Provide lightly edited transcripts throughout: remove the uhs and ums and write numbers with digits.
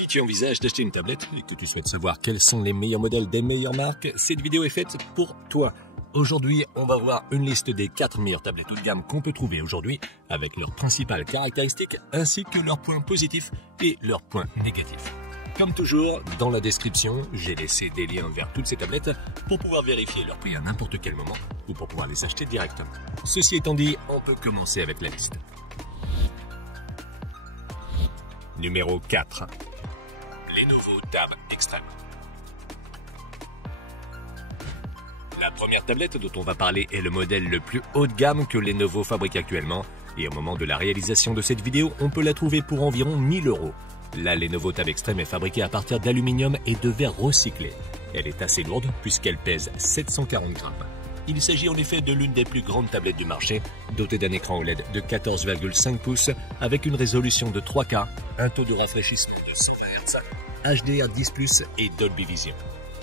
Si tu envisages d'acheter une tablette et que tu souhaites savoir quels sont les meilleurs modèles des meilleures marques, cette vidéo est faite pour toi. Aujourd'hui, on va voir une liste des 4 meilleures tablettes haut de gamme qu'on peut trouver aujourd'hui, avec leurs principales caractéristiques ainsi que leurs points positifs et leurs points négatifs. Comme toujours, dans la description, j'ai laissé des liens vers toutes ces tablettes pour pouvoir vérifier leur prix à n'importe quel moment ou pour pouvoir les acheter directement. Ceci étant dit, on peut commencer avec la liste. Numéro 4. Lenovo Tab Extreme. La première tablette dont on va parler est le modèle le plus haut de gamme que Lenovo fabrique actuellement, et au moment de la réalisation de cette vidéo, on peut la trouver pour environ 1000 €. La Lenovo Tab Extreme est fabriquée à partir d'aluminium et de verre recyclé. Elle est assez lourde puisqu'elle pèse 740 grammes. Il s'agit en effet de l'une des plus grandes tablettes du marché, dotée d'un écran OLED de 14,5 pouces avec une résolution de 3K, un taux de rafraîchissement de 120 Hz, HDR10+, et Dolby Vision.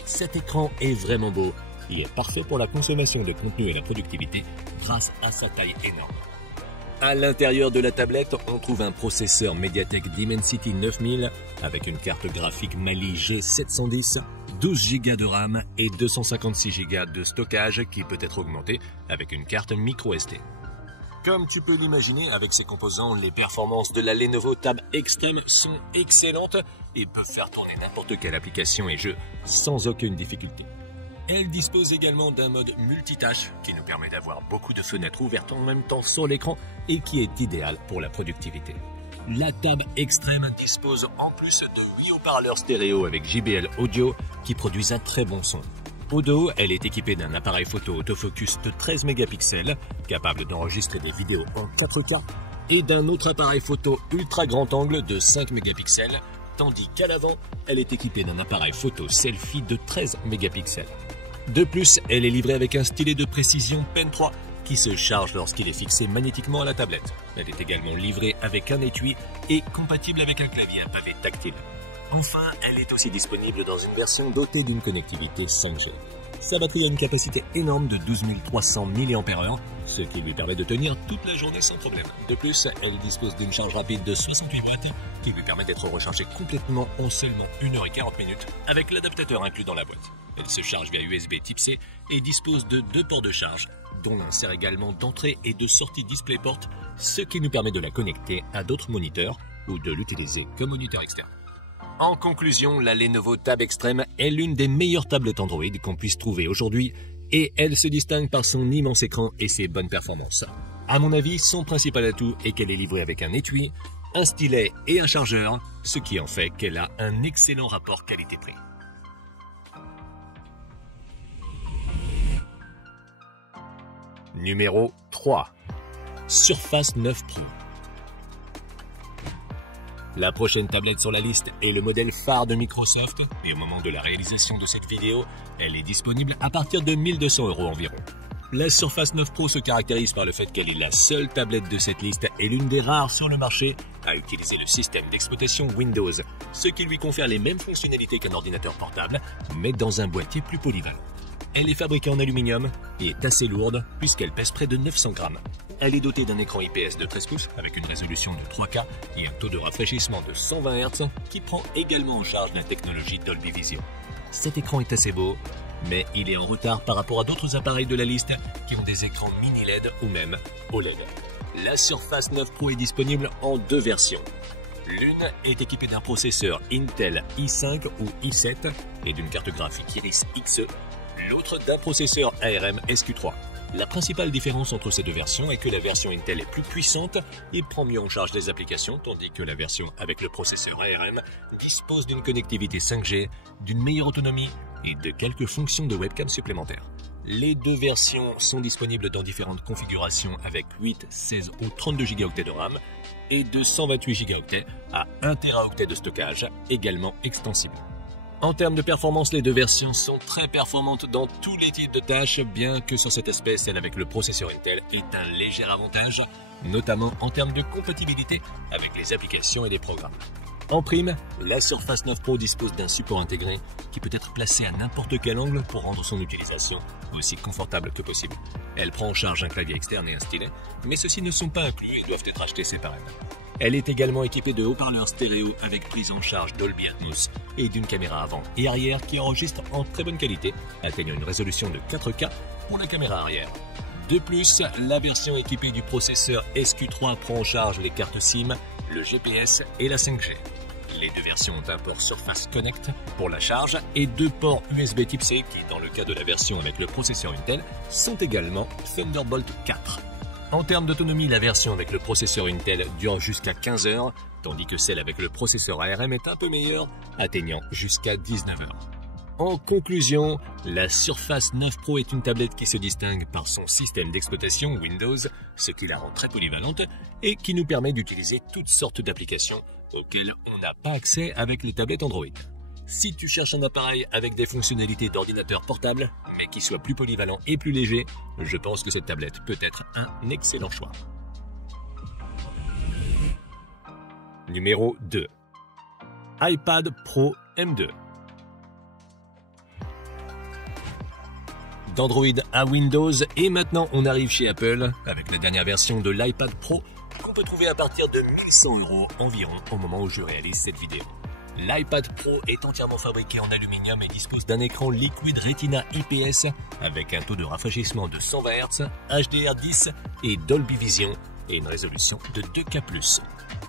Cet écran est vraiment beau. Il est parfait pour la consommation de contenu et la productivité grâce à sa taille énorme. À l'intérieur de la tablette, on trouve un processeur MediaTek Dimensity 9000 avec une carte graphique Mali G710, 12 Go de RAM et 256 Go de stockage qui peut être augmenté avec une carte microSD. Comme tu peux l'imaginer, avec ces composants, les performances de la Lenovo Tab Extreme sont excellentes et peuvent faire tourner n'importe quelle application et jeu sans aucune difficulté. Elle dispose également d'un mode multitâche qui nous permet d'avoir beaucoup de fenêtres ouvertes en même temps sur l'écran et qui est idéal pour la productivité. La Tab Extreme dispose en plus de 8 haut-parleurs stéréo avec JBL Audio qui produisent un très bon son. Au dos, elle est équipée d'un appareil photo autofocus de 13 mégapixels capable d'enregistrer des vidéos en 4K et d'un autre appareil photo ultra grand angle de 5 mégapixels, tandis qu'à l'avant, elle est équipée d'un appareil photo selfie de 13 mégapixels. De plus, elle est livrée avec un stylet de précision Pen 3 qui se charge lorsqu'il est fixé magnétiquement à la tablette. Elle est également livrée avec un étui et compatible avec un clavier à pavé tactile. Enfin, elle est aussi disponible dans une version dotée d'une connectivité 5G. Sa batterie a une capacité énorme de 12 300 mAh, ce qui lui permet de tenir toute la journée sans problème. De plus, elle dispose d'une charge rapide de 68 watts qui lui permet d'être rechargée complètement en seulement 1 h 40 avec l'adaptateur inclus dans la boîte. Elle se charge via USB Type-C et dispose de 2 ports de charge, dont l'un sert également d'entrée et de sortie DisplayPort, ce qui nous permet de la connecter à d'autres moniteurs ou de l'utiliser comme moniteur externe. En conclusion, la Lenovo Tab Extreme est l'une des meilleures tablettes Android qu'on puisse trouver aujourd'hui et elle se distingue par son immense écran et ses bonnes performances. À mon avis, son principal atout est qu'elle est livrée avec un étui, un stylet et un chargeur, ce qui en fait qu'elle a un excellent rapport qualité-prix. Numéro 3. Surface 9 Pro. La prochaine tablette sur la liste est le modèle phare de Microsoft et au moment de la réalisation de cette vidéo, elle est disponible à partir de 1 200 € environ. La Surface 9 Pro se caractérise par le fait qu'elle est la seule tablette de cette liste et l'une des rares sur le marché à utiliser le système d'exploitation Windows, ce qui lui confère les mêmes fonctionnalités qu'un ordinateur portable, mais dans un boîtier plus polyvalent. Elle est fabriquée en aluminium et est assez lourde puisqu'elle pèse près de 900 grammes. Elle est dotée d'un écran IPS de 13 pouces avec une résolution de 3K et un taux de rafraîchissement de 120 Hz qui prend également en charge la technologie Dolby Vision. Cet écran est assez beau, mais il est en retard par rapport à d'autres appareils de la liste qui ont des écrans mini LED ou même OLED. La Surface 9 Pro est disponible en 2 versions. L'une est équipée d'un processeur Intel i5 ou i7 et d'une carte graphique Iris Xe, l'autre d'un processeur ARM SQ3. La principale différence entre ces deux versions est que la version Intel est plus puissante et prend mieux en charge les applications, tandis que la version avec le processeur ARM dispose d'une connectivité 5G, d'une meilleure autonomie et de quelques fonctions de webcam supplémentaires. Les deux versions sont disponibles dans différentes configurations avec 8, 16 ou 32 Go de RAM et de 128 Go à 1 Teraoctet de stockage, également extensible. En termes de performance, les deux versions sont très performantes dans tous les types de tâches, bien que sur cet aspect, celle avec le processeur Intel est un léger avantage, notamment en termes de compatibilité avec les applications et les programmes. En prime, la Surface 9 Pro dispose d'un support intégré qui peut être placé à n'importe quel angle pour rendre son utilisation aussi confortable que possible. Elle prend en charge un clavier externe et un stylet, mais ceux-ci ne sont pas inclus et doivent être achetés séparément. Elle est également équipée de haut-parleurs stéréo avec prise en charge Dolby Atmos et d'une caméra avant et arrière qui enregistre en très bonne qualité, atteignant une résolution de 4K pour la caméra arrière. De plus, la version équipée du processeur SQ3 prend en charge les cartes SIM, le GPS et la 5G. Les deux versions ont un port Surface Connect pour la charge et deux ports USB Type-C qui, dans le cas de la version avec le processeur Intel, sont également Thunderbolt 4. En termes d'autonomie, la version avec le processeur Intel dure jusqu'à 15 heures, tandis que celle avec le processeur ARM est un peu meilleure, atteignant jusqu'à 19 heures. En conclusion, la Surface 9 Pro est une tablette qui se distingue par son système d'exploitation Windows, ce qui la rend très polyvalente et qui nous permet d'utiliser toutes sortes d'applications auxquelles on n'a pas accès avec les tablettes Android. Si tu cherches un appareil avec des fonctionnalités d'ordinateur portable, mais qui soit plus polyvalent et plus léger, je pense que cette tablette peut être un excellent choix. Numéro 2. iPad Pro M2. D'Android à Windows et maintenant on arrive chez Apple avec la dernière version de l'iPad Pro qu'on peut trouver à partir de 1100 € environ au moment où je réalise cette vidéo. L'iPad Pro est entièrement fabriqué en aluminium et dispose d'un écran Liquid Retina IPS avec un taux de rafraîchissement de 120 Hz, HDR10 et Dolby Vision et une résolution de 2K+.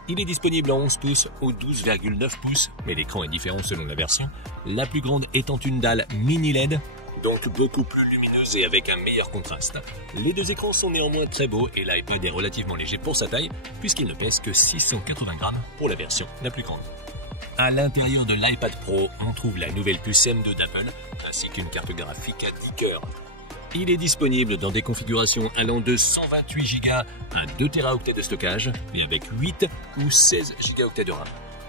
Il est disponible en 11 pouces ou 12,9 pouces, mais l'écran est différent selon la version, la plus grande étant une dalle mini LED, donc beaucoup plus lumineuse et avec un meilleur contraste. Les deux écrans sont néanmoins très beaux et l'iPad est relativement léger pour sa taille, puisqu'il ne pèse que 680 grammes pour la version la plus grande. À l'intérieur de l'iPad Pro, on trouve la nouvelle puce M2 d'Apple, ainsi qu'une carte graphique à 10 cœurs. Il est disponible dans des configurations allant de 128 Go à 2 Teraoctets de stockage, et avec 8 ou 16 Go de RAM.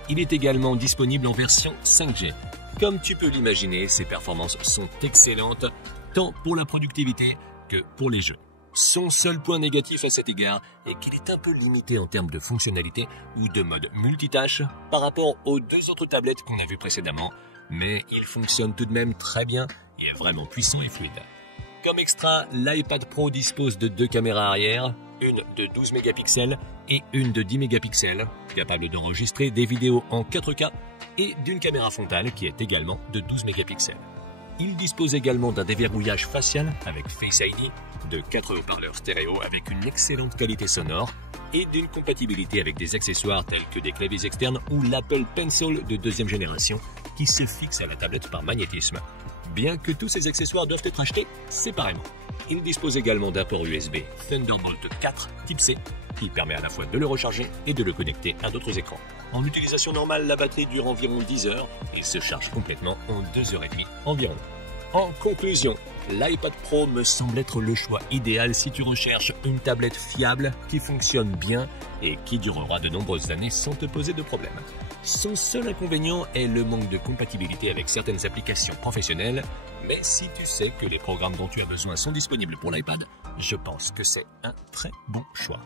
Il est également disponible en version 5G. Comme tu peux l'imaginer, ses performances sont excellentes, tant pour la productivité que pour les jeux. Son seul point négatif à cet égard est qu'il est un peu limité en termes de fonctionnalité ou de mode multitâche par rapport aux deux autres tablettes qu'on a vues précédemment, mais il fonctionne tout de même très bien et est vraiment puissant et fluide. Comme extra, l'iPad Pro dispose de deux caméras arrière, une de 12 mégapixels et une de 10 mégapixels, capable d'enregistrer des vidéos en 4K, et d'une caméra frontale qui est également de 12 mégapixels. Il dispose également d'un déverrouillage facial avec Face ID, de 4 haut-parleurs stéréo avec une excellente qualité sonore et d'une compatibilité avec des accessoires tels que des claviers externes ou l'Apple Pencil de deuxième génération qui se fixe à la tablette par magnétisme. Bien que tous ces accessoires doivent être achetés séparément. Il dispose également d'un port USB Thunderbolt 4 Type C qui permet à la fois de le recharger et de le connecter à d'autres écrans. En utilisation normale, la batterie dure environ 10 heures et se charge complètement en 2h30 environ. En conclusion, l'iPad Pro me semble être le choix idéal si tu recherches une tablette fiable qui fonctionne bien et qui durera de nombreuses années sans te poser de problème. Son seul inconvénient est le manque de compatibilité avec certaines applications professionnelles, mais si tu sais que les programmes dont tu as besoin sont disponibles pour l'iPad, je pense que c'est un très bon choix.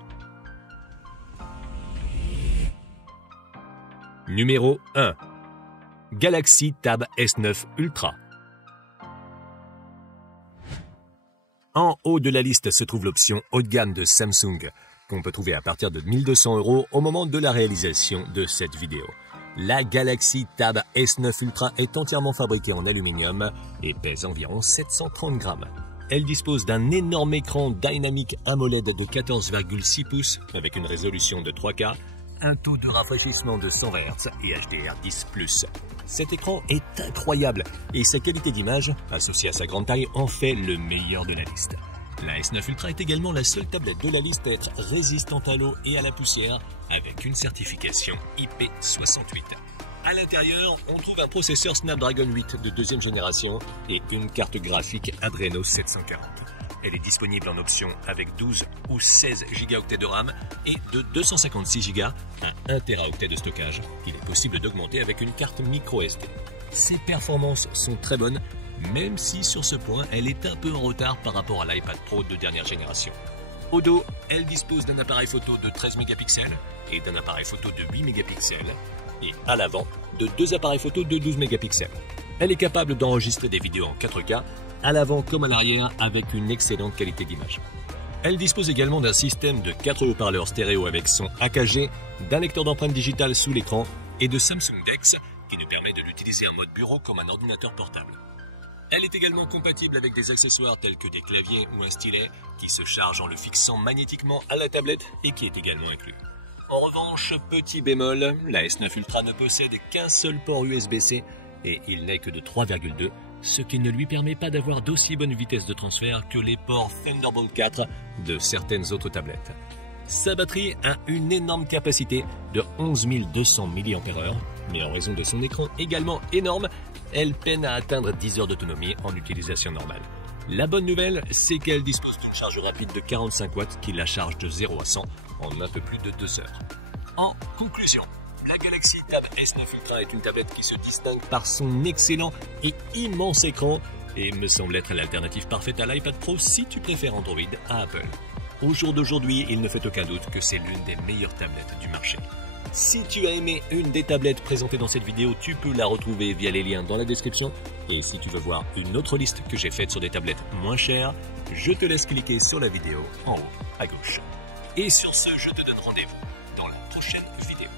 Numéro 1. Galaxy Tab S9 Ultra. En haut de la liste se trouve l'option haut de gamme de Samsung, qu'on peut trouver à partir de 1200 € au moment de la réalisation de cette vidéo. La Galaxy Tab S9 Ultra est entièrement fabriquée en aluminium et pèse environ 730 grammes. Elle dispose d'un énorme écran Dynamic AMOLED de 14,6 pouces avec une résolution de 3K, un taux de rafraîchissement de 120 Hz et HDR10+. Cet écran est incroyable et sa qualité d'image, associée à sa grande taille, en fait le meilleur de la liste. La S9 Ultra est également la seule tablette de la liste à être résistante à l'eau et à la poussière avec une certification IP68. À l'intérieur, on trouve un processeur Snapdragon 8 de deuxième génération et une carte graphique Adreno 740. Elle est disponible en option avec 12 ou 16 Go de RAM et de 256 Go à 1 Teraoctet de stockage qu'il est possible d'augmenter avec une carte microSD. Ses performances sont très bonnes, même si sur ce point, elle est un peu en retard par rapport à l'iPad Pro de dernière génération. Au dos, elle dispose d'un appareil photo de 13 mégapixels et d'un appareil photo de 8 mégapixels et à l'avant, de deux appareils photo de 12 mégapixels. Elle est capable d'enregistrer des vidéos en 4K à l'avant comme à l'arrière avec une excellente qualité d'image. Elle dispose également d'un système de 4 haut-parleurs stéréo avec son AKG, d'un lecteur d'empreintes digitales sous l'écran et de Samsung DeX qui nous permet de l'utiliser en mode bureau comme un ordinateur portable. Elle est également compatible avec des accessoires tels que des claviers ou un stylet qui se charge en le fixant magnétiquement à la tablette et qui est également inclus. En revanche, petit bémol, la S9 Ultra ne possède qu'un seul port USB-C et il n'est que de 3,2, ce qui ne lui permet pas d'avoir d'aussi bonne vitesse de transfert que les ports Thunderbolt 4 de certaines autres tablettes. Sa batterie a une énorme capacité de 11 200 mAh, mais en raison de son écran également énorme, elle peine à atteindre 10 heures d'autonomie en utilisation normale. La bonne nouvelle, c'est qu'elle dispose d'une charge rapide de 45 watts qui la charge de 0 à 100 en un peu plus de 2 heures. En conclusion, la Galaxy Tab S9 Ultra est une tablette qui se distingue par son excellent et immense écran et me semble être l'alternative parfaite à l'iPad Pro si tu préfères Android à Apple. Au jour d'aujourd'hui, il ne fait aucun doute que c'est l'une des meilleures tablettes du marché. Si tu as aimé une des tablettes présentées dans cette vidéo, tu peux la retrouver via les liens dans la description. Et si tu veux voir une autre liste que j'ai faite sur des tablettes moins chères, je te laisse cliquer sur la vidéo en haut à gauche. Et sur ce, je te donne rendez-vous dans la prochaine vidéo.